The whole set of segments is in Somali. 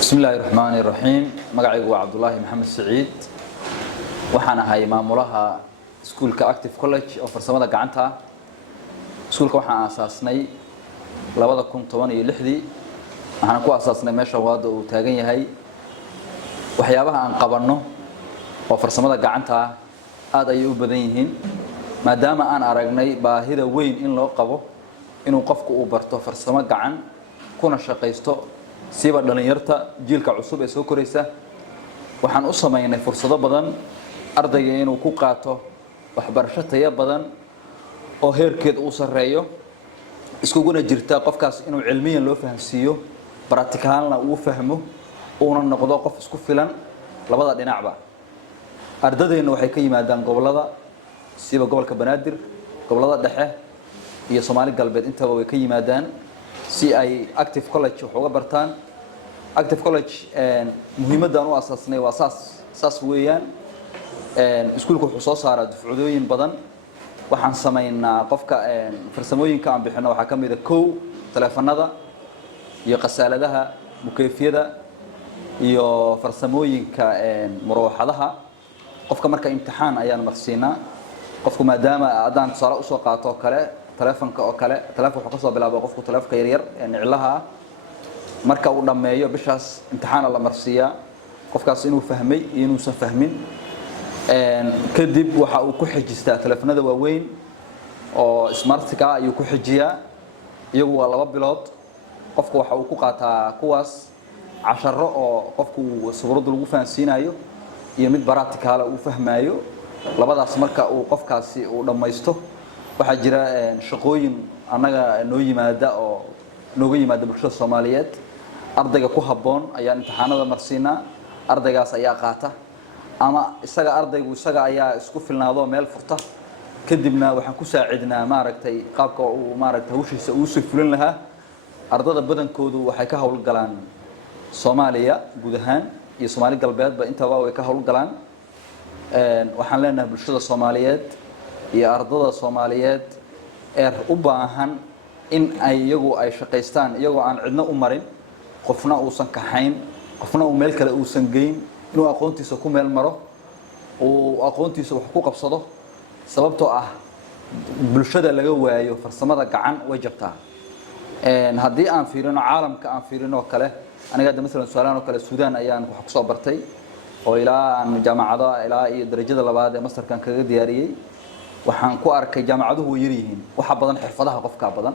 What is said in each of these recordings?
بسم الله الرحمن الرحيم مقعيق عبد الله محمد سعيد waxaan ahay maamulaha iskuulka Active College oo farsamada gacanta iskuulka waxaan aasaasnay 2016 waxaan ku aasaasnay meesha wada uu taagan yahay waxyaabaha aan qabanno oo farsamada gacanta aad ay u badan yihiin maadaama aan aragnay baahida weyn in loo qabo inuu qofku uu barto farsamo gacan kuna shaqeysto siba dhalinyarta jiilka cusub ee soo koraysa waxaan u sameeynay fursado badan ardayga inuu ku qaato waxbarasho tayo badan oo heerkeed uu sareeyo iskuguna jirta qofkaas inuu cilmiyan loo fahamsiiyo practicalna uu fahmo oo noqdo qof isku filan labada dhinacba ardaydeena waxay ka yimaadaan gobolada siba gobolka Banaadir gobolada dhexe iyo Soomaali galbeed intaba way ka yimaadaan si ay Active College wax uga bartaan Active College muhiimadda aan u aasaasnay waa saas weeyaan iskuulku wuxuu soo saaraa dufcadooyin badan waxaan sameeynaa qofka farsamooyinka aan bixino waxa kamid ah koow telefoonada iyo qasaaladaha mukayfiyada iyo farsamooyinka muraaxadaha qofka marka imtixaan ayaan marsiinaa qofku maadaama aadaan tusaale u soo qaato kale telefoonka oo kale telefoon wuxuu ka soo bilaabo qofku telefoonka yar cilaha marka uu dhameeyo bishaas imtixaan la marsiiyaa qofkaas inuu fahmay iyo inuusan fahmin kadib waxa uu ku xijistaa telefoonada waaweyn oo smartka ayuu ku xijiyaa iyagu waa 2 bilood qofku waxa uu ku qaataa kuwaas 10 oo qofku sawirada lagu fahansiinayo iyo mid practical uu fahmayo labadaas marka uu qofkaasi uu dhameysto waxa jira shaqooyin anaga noo yimaada oo nooga yimaada bulshada Soomaaliyeed ardayga ku haboon ayaa imtixaanada marsiina ardaygaas ayaa qaata ama isaga ardaygu isaga ayaa isku filnaado meel furta kadibna waxaan ku saacidnaa maaragtay qaabka uu maaragtay hawshiisa uu soo fulin lahaa ardada badankoodu waxay ka hawl galaan Soomaaliya guud ahaan iyo Soomaali galbeedba intaba way ka hawl galaan waxaan leenahay bulshada Soomaaliyeed iyo ardada Soomaaliyeed ee u baahan in ay iyagu ay shaqeystaan iyagoo aan cidna u marin qofna uusan ka hayn qofna uu meel kale uusan geyn inuu aqoontiisa ku meel maro oo aqoontiisa wax ku qabsado sababtoo ah bulshada laga waayo farsamada gacan way jabtaa haddii aan fiirino caalamka aan fiirino kale aniga mesela su'aalahan kale Suudaan ayaan wax ku soo bartay oo ilaa aan jaamacada ilaa iyo darajada labaad ee masterkan kaga diyaariyay waxaan ku arkay jaamacaduhu way yirihiin waxa badan xirfadaha qofka badan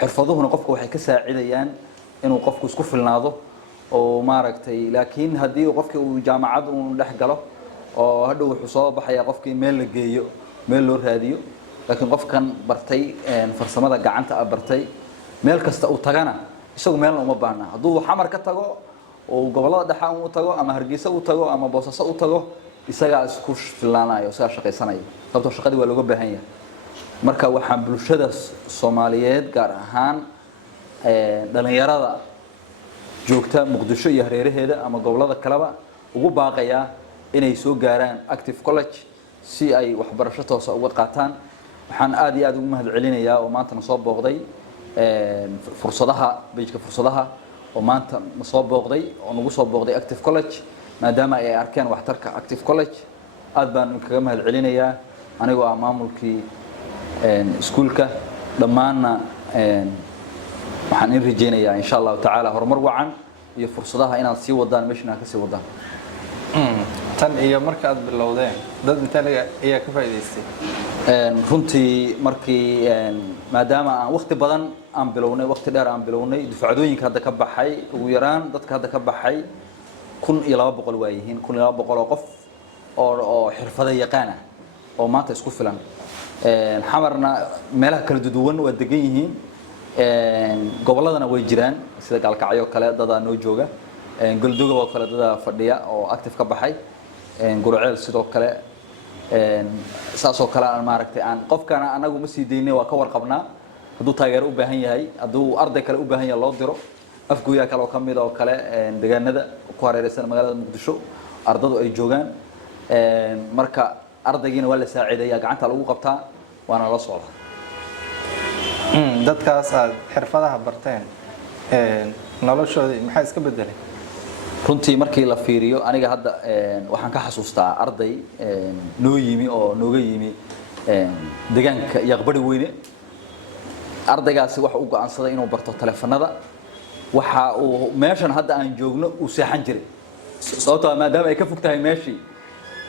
xirfaduhuna qofka waxay ka saacidayaan inuu qofku isku filnaado oo maaragtay laakiin hadii qofka uu jaamacad uu dhex galo oo hadhow wuxuu soo baxaya qofkii meel la geeyo meel loo raadiyo laakiin qofkan bartay farsamada gacanta bartay meel kasta uu tagana isagu meel uma baahna haduu xamar ka tago oo gobolada dhexe uu tago ama Hargeysa uu tago ama Boosaaso uu tago isaga isku filnaanayo isaga shaqeysanayo sababtoo shaqadii waa looga baahan yahay marka waxaan bulshada Soomaaliyeed gaar ahaan dhalinyarada joogta Muqdisho iyo hareeraheeda ama gobolada kaleba ugu baaqaya inay soo gaaraan Active College si ay waxbarasho toos ah uga qaataan waxaan aad iyo aad ugu mahadcelinayaa oo maanta soo booqday fursadaha oo maanta soo booqday oo nagu soo booqday Active College maadaama ay arkeen waxtarka Active College aad baan kaga mahadcelinayaa anigoo ah maamulkii iskuulka dhamaana waxaan in rajeynayaa insha Allah ta'ala horumar wacan iyo fursadaha inaad sii wadaan meeshana ka sii wadaan tan iyo marka aad bilowdeen dad inta ayaa ka faa'iideystay runtii markii maadaama aan waqti badan aan bilownay waqti dheer aan bilownay dufcadooyinka hadda ka baxay ugu yaraan dadka hadda ka baxay 1200 waayihiin 1200 oo qof oo xirfado yaqaan ah oo maanta isku filan xamarna meelaha kala duwan waa degan yihiin goboladana way jiraan sida Galkacyo kale dad noo jooga Galduga oo kale dad fadhiya oo Active ka baxay Gurceel sidoo kale saasoo kale aan maaragtay aan qofkana anagu ma sii deynay waa ka warqabnaa haduu taageero u baahan yahay haduu arday kale u baahan yahay loo diro afgooya kale oo kamid oo kale deegaanada ku hareeraysan magaalada Muqdisho ardadu ay joogaan marka ardaygiina waa la saacideeyaa gacanta lagu qabtaa waana la socdaa dadkaas aad xirfadaha barteen noloshooda maxay iska bedelay runtii markii la fiiriyo aniga hadda waxaan ka xasuustaa arday noo yimi oo nooga yimi deegaanka Yaqbari Weyne ardaygaasi waxa uu go'aansaday inuu barto taleefanada waxa uu meeshan hadda aan joogno uu seexan jiray sababtoo ah maadaama ay ka fog tahay meeshii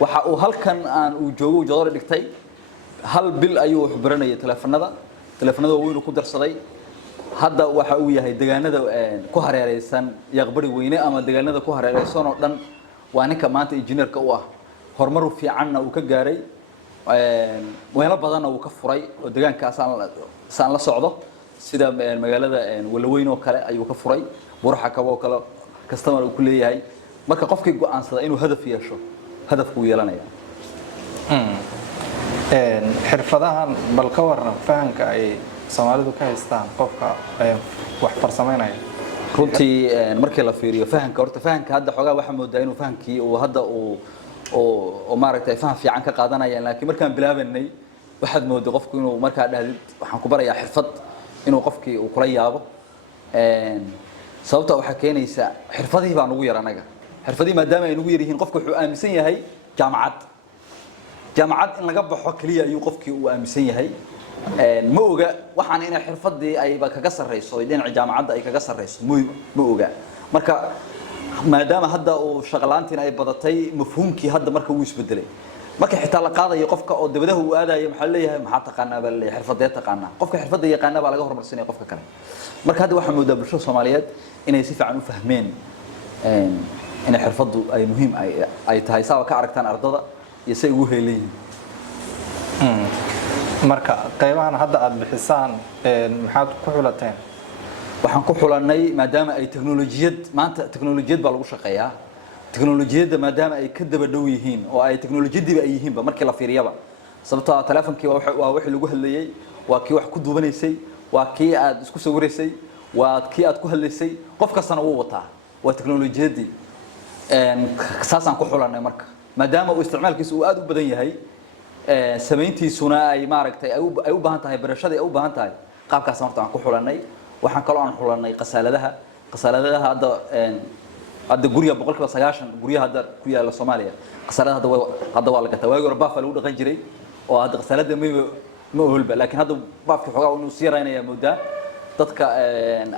waxa uu halkan aan uu joogo jadwal dhigtay hal bil ayuu wax baranayay taleefanada weyn ku darsaday hadda waxa uu yahay deegaanada ku hareeraysan Yaqbari Weyne ama deegaanada ku hareeraysan oo dhan waa ninka maanta injineerka u ah horumar fiicanna uu ka gaaray weelo badan uu ka furay oo deegaankaas aan la socdo sida magaalada Walaweyn oo kale ayuu ka furay Burxa Kabo kale customer uu ku leeyahay marka qofkii go'aansada inuu hadaf yeesho hadafku yeelanaya xirfadahan bal ka waran fahanka ay Soomaalidu ka haystaan qofka wax farsameynaya runtii markii la fiiriyo fahanka hadda xogaa waxa moodaa inuu fahankii uu hadda oo maaragtay faham fiican ka qaadanaya laakiin markaan bilaabanay waxaad moodaa qofku inuu markaa dhahdid waxaan ku barayaa xirfad inuu qofkii uu kula yaabo sababta waxa keenaysa xirfadii baan ugu yar anaga xirfadii maadaama ay ugu yar yihiin qofku wuxuu aaminsan yahay jaamacad in laga baxo kaliya ayuu qofkii uu aaminsan yahay ma oga waxaan in xirfadii ay kaga sareyso dhinaca jaamacadda ay kaga sareyso ma oga marka maadaama hadda uu shaqalaantiin ay badatay mafhuumkii hadda marka uu isbedelay marka xitaa la qaadayo qofka oo dabadaha uu aadayo maxaa leeyahay maxaa taqaanaa baa leeyahay xirfadee taqaanaa qofka xirfadda yaqaana baa laga horumarsanaya qofka kale marka hadda waxa moodaa bulshada Soomaaliyeed inay si fiican u fahmeen in xirfaddu ay muhiim ay tahay sabab ka aragtaan ardada iyo say ugu heelayeen marka qaybahan hadda aad bixisaan maxaad ku xulateen waxaan ku xulanay maadaama ay teknolojiyad baa lagu shaqeeyaa teknolojiyadda maadaama ay ka daba dhow yihiin oo ay teknolojiyadiiba ay yihiinba markii la fiiriyaba sababtoo ah taleefankii waa wixii lagu hadlayay waa kii wax ku duubanaysay waa kii aad isku sawiraysay waa kii aad ku hadlaysay qof kastana wuu wataa waa teknolojiyadii saasaan ku xulanay marka maadaama uu isticmaalkiisu uu aad u badan yahay sameyntiisuna ay maaragtay ay u baahan tahay barashada ay u baahan tahay qaabkaas marka aan ku xulanay waxaan kaloo aan xulanay qasaaladaha hadda guriga 90% guriyaha hadda ku yaala Soomaaliya qasaalada hadda waa la gataa waagi hore baaf lagu dhaqan jiray oo hadda qasaalada ma oolba laakiin hadda baafki xogaa uu sii yaraynaya muddo dadka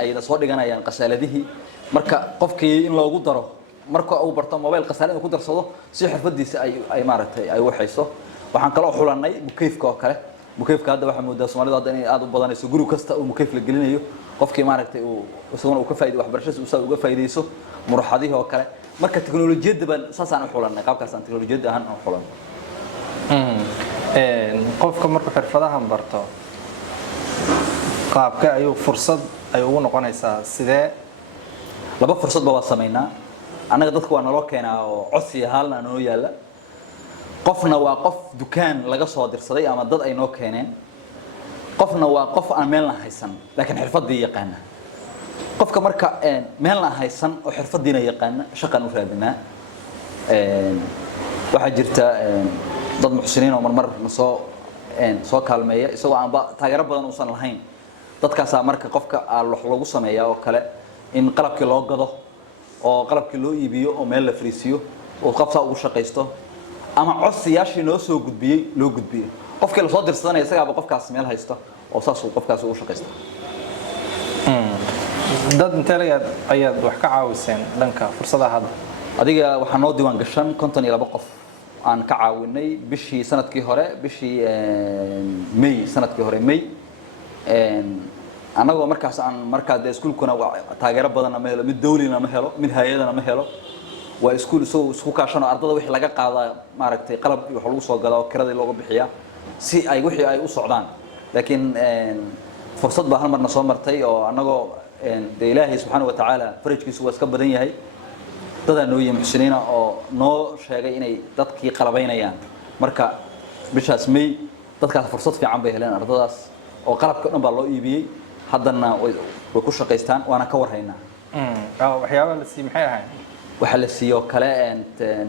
ay soo dhiganayaan qasaaladihii marka qofkii in loogu daro marka uu barto mobile qasaalada ku darsado si xirfadiisa ay maaragtay ay waxayso waxaan kaloo xulanay mukayfka oo kale mukayfka hadda waxa moodaa Soomaalidu hadda inay aad u badanayso guri kasta oo mukayf la gelinayo qofkii maaragtay uu isaguna uu ka faa'iido waxbarashada uu uga faa'iideyso muraxadihi oo kale marka teknolojiyadda baan saasaan u xulanay qaabkaas aan teknolojiyadda ahaan u xulanay qofka markuu xirfadahan barto qaabka ayuu fursad ay ugu noqonaysaa sidee laba fursad baa sameynaa anaga dadku waa naloo keenaa oo codsi haalna noo yaala qofna waa qof dukaan laga soo dirsaday ama dad ay noo keeneen qofna waa qof aan meel la haysan laakiin xirfadii yaqaan qofka marka meel la haysan oo xirfadiina yaqaan shaqan u raadinaa waxa jirta dad muxsiniin oo marmar soo kaalmeeya isagoo aan taageero badan uusan lahayn dadkaas marka qofka lagu sameeyaa oo kale in qalabkii loo gado oo qalabkii loo iibiyo oo meel la fariisiyo oo qabsa ugu shaqeysto ama codsiyaashii noo soo gudbiyay loo gudbiyo qofkii la soo dirsaday isagaaba qofkaas meel haysto oo saas uu qofkaas ugu shaqeysto dad intee ayaad wax ka caawiseen dhanka fursadaha hadda adiga waxaa noo diiwaan gashan 52 qof aan ka caawinay bishii sanadkii hore May sanadkii hore May anagoo markaas aan markaa iskuulkuna taageero badan ma helo mid dawlina ma helo mid hay'adana ma helo waa isku kaashano ardada wixii laga qaadaa maaragtay qalab wax lagu soo gado kiradii looga bixiyaa si ay wixii ay u socdaan laakiin fursad baa hal marna soo martay oo anagoo Ilaahay subhanahu wa ta'ala farajkiisu waa iska badan yahay dad noo yimid muxsiniina oo noo sheegay inay dadkii qalabaynayaan marka bishaas May dadkaas fursad fiican bay heleen ardadaas oo qalabka dhan baa loo iibiyay haddana way ku shaqeystaan waana ka warhaynaa waxyaabaha la siiyay maxay ahayn waxa la siiyo kale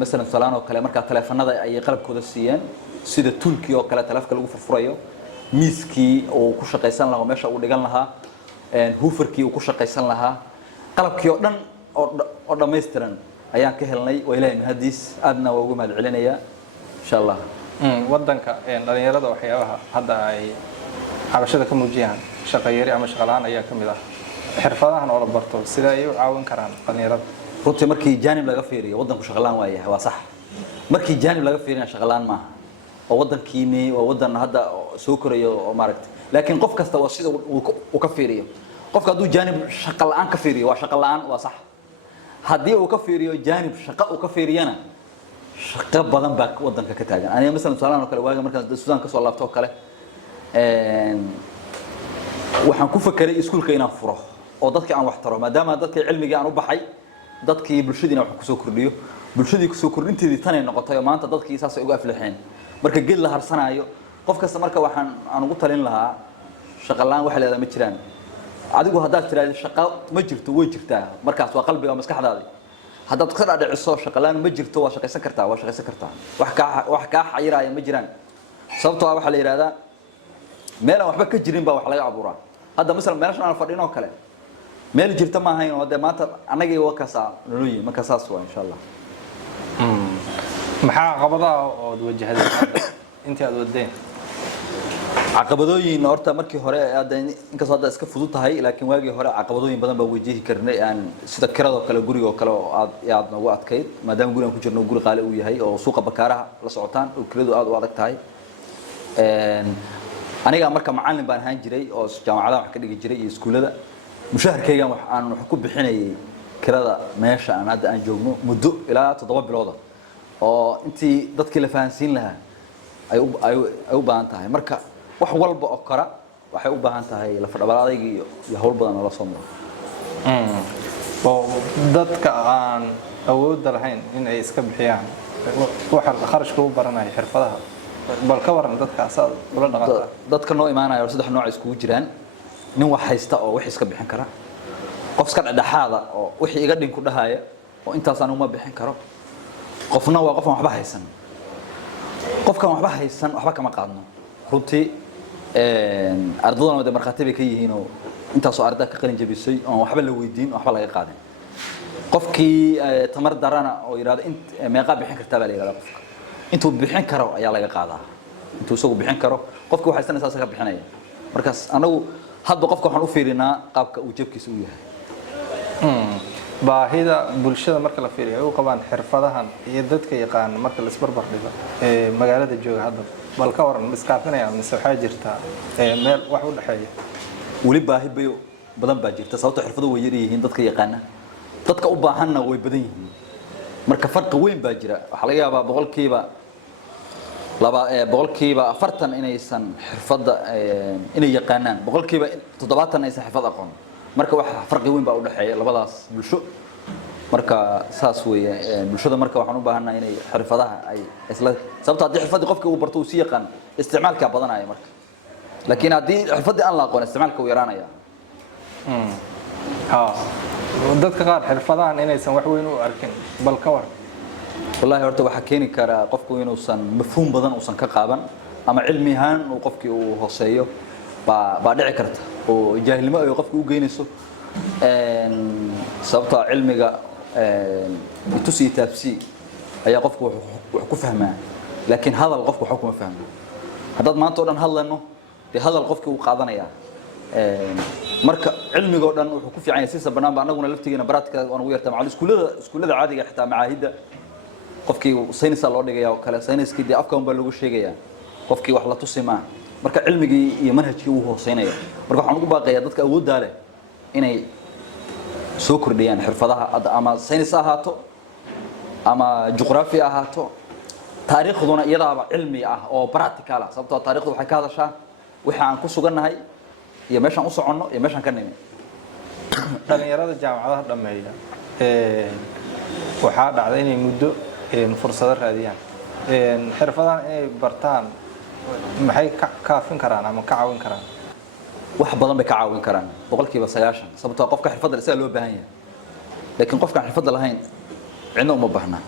مثلا salaan oo kale marka taleefanada ay qalabkooda siiyeen sida toolkii oo kale taleefka lagu furfurayo miiskii oo ku shaqeysan lahaa meesha uu dhigan lahaa hooferkii uu ku shaqeysan lahaa qalabkii oo dhan oo dhammaystiran ayaan ka helnay waa ilaahay mahadiis aadna waa ugu mahad celinayaa insha Allah wadanka dhalinyarada waxyaabaha hadda ay cabashada ka muujiyaan shaqo yari ama shaqo la'aan ayaa ka mid ah xirfadahan oo la barto sida ay u caawin karaan dhalinyarada runtii markii jaanib laga fiiriyo wadanku shaqo la'aan waayahay waa sax markii jaanib laga fiiriyo shaqo la'aan maaha oo wadankiini waa wadan hadda soo korayo oo maaragtay laakiin qof kasta waa sida uu ka fiiriyo qofka hadduu jaanib shaqo la'aan ka fiiriyo waa shaqo la'aan waa sax haddii uu ka fiiriyo jaanib shaqo uu ka fiiriyana shaqo badan baa wadanka ka taagan aniga mesela tusaalahan oo kale waaga markaan Suudaan ka soo laabto oo kale waxaan ku fakiray iskuulka inaan furo oo dadka aan wax taro maadaama dadka cilmiga aan u baxay dadkii bulshadiina wax ku soo kordhiyo bulshadii ku soo kordhinteedii tan ay noqotay oo maanta dadkii saas ay uga aflaxeen marka ged la harsanayo qof kasta marka waxaan aan ugu talin lahaa shaqo la'aan wax leedahay ma jiraan adigu haddaad tiraahdo shaqo ma jirto way jirtaa markaas waa qalbiga maskaxdaada haddaad ka dhaadhiciso shaqo la'aan ma jirto waa shaqaysan kartaa wax ka xayiraaya ma jiraan sababtoo ah waxa la yiraahdaa meel aan waxba ka jirin baa wax laga abuuraa hadda mesela meeshan aan fadhino kale meel jirta ma ahayn oo de maanta anagii waa kaasa noloyi marka saas waa insha Allah maxaa caqabadaha oo wajahday intii aad wadeen caqabadooyin horta markii hore hadda inkastoo hadda iska fudud tahay laakiin waagii hore caqabadooyin badan baa wajihi karnay aan sida kirada kale guriga oo kale oo aad nagu adkayd maadaama gurigan ku jirno guri qaali uu yahay oo suuqa bakaaraha la socotaan oo kiradu aad u adag tahay aniga marka macallin baan ahaan jiray oo jaamacadaha wax ka dhigi jiray iyo iskuulada mushaharkayga waxaan wax ku bixinayay kirada meesha aan hadda aan joogno muddo ilaa 7 bilood oo intii dadkii la fahansiin lahaa ay u baahan tahay marka wax walba oo kara waxay u baahan tahay la fadhabalaadeega iyo hawl badan oo la soo maro oo dadka aan awood lahayn in ay iska bixiyaan waxa kharashka u baranay xirfadaha bal ka waran dadka asaad ula dhaqanta dadka noo imaanaya saddex nooc isku jiraan nin wax haysta oo wax iska bixin kara qof iska dhexaada oo wixii iga dhin ku dhahaya oo intaas aan uma bixin karo qofna waa qof aan waxba haysan qofkan waxba haysan waxba kama qaadno runtii ardadana wada markhaati bay ka yihiin oo intaas oo arday ka qalin jabisay oo waxba la weydiin waxba laga qaadin qofkii tamar darana oo yiraahdo meeqa bixin kartaa baa la yiraahdaa qofka intuu bixin karo ayaa laga qaadaa intuu isagu bixin karo qofka waxa sanaysaa ka bixinaya markaas anagu hadba qofka waxaan u fiirinaa qaabka uu jabkiisa u yahay baahida bulshada marka la fiiriyo ay u qabaan xirfadahan iyo dadka yaqaan marka la isbarbar dhigo magaalada jooga hadda bal ka waran iskaafinaya mise waxa jirta meel wax u dhaxeeya wali baahi badan baa jirta sababtoo xirfado way yar yihiin dadka yaqaana dadka u baahanna way badan yihiin marka farqi weyn baa jira waxa laga yaabaa boqolkiiba 40 inaysan xirfada inay yaqaanaan boqolkiiba 70 aysan xirfad aqoon marka wax farqi weyn baa u dhaxeeya labadaas bulsho marka saas weeye bulshada marka waxaan u baahanahay inay xirfadaha ay isla sababta haddii xirfadii qofka uu barto uu si yaqaan isticmaalka badanaya marka laakiin haddii xirfadii aan la aqoon isticmaalka uu yaraanaya dadka qaar xirfadahan inaysan wax weyn u arkin bal ka war wallahi horta waxa keeni kara qofku inuusan mafhuum badan uusan ka qaaban ama cilmi ahaan uu qofkii uu hooseeyo baa dhici karta oo jaahilnimo ay qofku u geynayso sababta cilmiga tusi taabsi ayaa qofku wax ku fahmaa laakiin hadal qofku wax kuma fahmo haddaad maanta oo dhan hadlayno dee hadal qofkii uu qaadanaya marka cilmiga oo dhan wuxuu ku fiican yahay si sabanaan ba anaguna laftigeena baraadka aan ugu yartaa iskuulada caadiga xitaa macaahida qofkii saynis loo dhigaya oo kale sayniskii dee afkaan baa lagu sheegaya qofkii wax la tusi ma marka cilmigii iyo manhajkii uu hooseynaya marka waxaan ugu baaqayaa dadka awoodda leh inay soo kordhiyaan xirfadaha ama saynis ahaato ama juqraafi ahaato taariikhduna iyadaaba cilmi ah oo practical ah sababtoo taariikhdu waxay ka hadashaa waxa aan ku sugannahay iyo meeshaan u soconno iyo meeshaan ka nimi dhalinyarada jaamacadaha dhameeya waxaa dhacday inay muddo fursado raadiyaan xirfadahan inay bartaan maxay ka kaafin karaan ama ka caawin karaan wax badan bay ka caawin karaan boqolkiiba 90 sababtoo qofka xirfadda isaga loo baahan yahay laakiin qofka xirfadda lahayn cidna uma baahna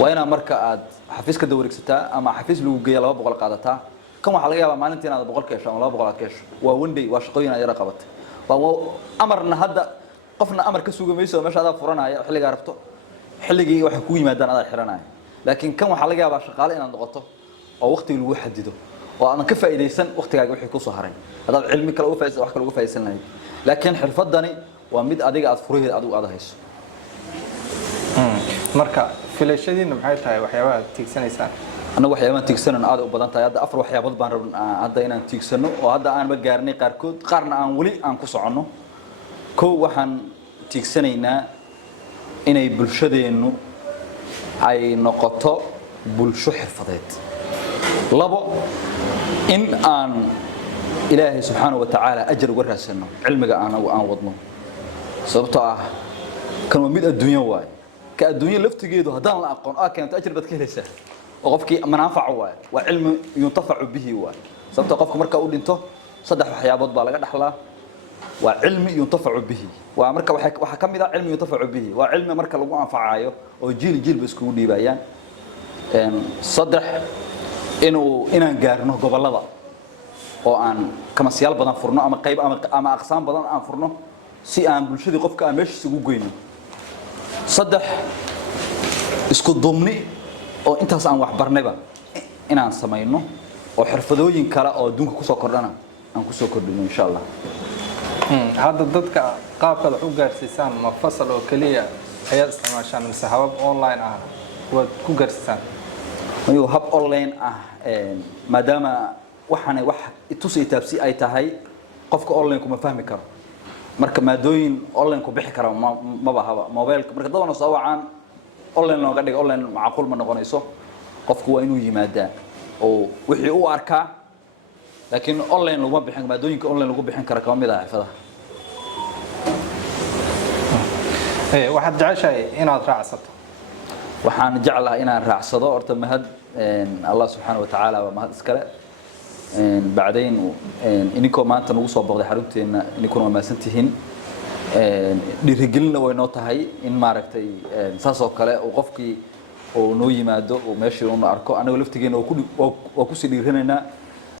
waa inaa marka aad xafiis ka dawareegsataa ama xafiis lagu geeyo 200 qaadataa kan waxa laga yaabaa maalintii inaad 100 ka hesho ama 200 ka hesho waa one day waa shaqooyin aad yara qabatay waa amarna hadda qofna amar ka suga mayso meesha aad furanaya xilliga rabto xilligii waxa ku yimaadaan aad xiranaya laakiin kan waxa laga yaabaa shaqaale inaad noqoto oo waqtiga lagu xadido oo aan ka faa'iideysan waqtigaaga wixii ku soo haray hadaad cilmi kale u faa'iideysan wax kale uga faa'iideysan lahayd laakiin xirfadani waa mid adiga aad furaheed adigu aad hayso marka filashadiina maxay tahay waxyaabaha tiigsanaysaan anagu waxyaabaha tiigsanan aad u badan tahay hadda afar waxyaabood baan rabnaa hadda inaan tiigsano oo hadda aan ma gaarnay qaarkood qaarna aan wali aan ku soconno koo waxaan tiigsanaynaa inay bulshadeenu ay noqoto bulsho xirfadeed labo in aan ilaahay subxaanahu wa tacaala ajar uga raasano cilmiga aan wadno sababtoo ah kan waa mid adduunyo waay ka adduunyo laftigeedu haddaan la aqoon keento ajar baad ka helaysaa oo qofkii manaafac waay waa cilmi yuntafacu bihi waay sababtoo qofka marka uu dhinto saddex waxyaabood baa laga dhaxlaa waa cilmi yuntafacu bihi waa marka waxa kamid ah cilmi yuntafacu bihi waa cilmi marka lagu anfacayo oo jiil iskugu dhiibayaan saddex inaan gaarno gobolada oo aan kamasyaal badan furno ama qayb ama aqsaan badan aan furno si aan bulshadii qofka aan meeshiisa ugu goyno saddex isku duubni oo intaas aan wax barnayba inaan samayno oo xirfadooyin kale oo adduunka ku soo kordhana aan ku soo kordhino insha Allah hadda dadka qaabka wax u gaarsiisaan ma fasal oo kaliya ayaa isticmaashaan mise habab online ah waad ku gaarsiisaan ayo hab online ah maadaama waxaan wax itusi taabsi ay tahay qofka online kuma fahmi karo marka maadooyin online ku bixi karo ma bahaba mobilka marka dadana soo wacaan online looga dhigo online macquul ma noqonayso qofku waa inuu yimaadaa oo wixii uu arkaa laakiin online lagu bixin maadooyinka online lagu bixin karo kama mid ah xirfadaha waxaad jeceshahay inaad raacsato waxaan jeclahay inaan raacsado horta mahad Allah subhanahu wa ta'ala wa mahad iskale بعدين إنكم ما أنت نقصوا بعض حرمتين إنكم ما سنتهين لرجلنا ونوتهاي إن معركتي ساسو كلا وقفكي ونوي ما دو وماشي وما أركو أنا ولفت جينا وكل وكسي ليرهنا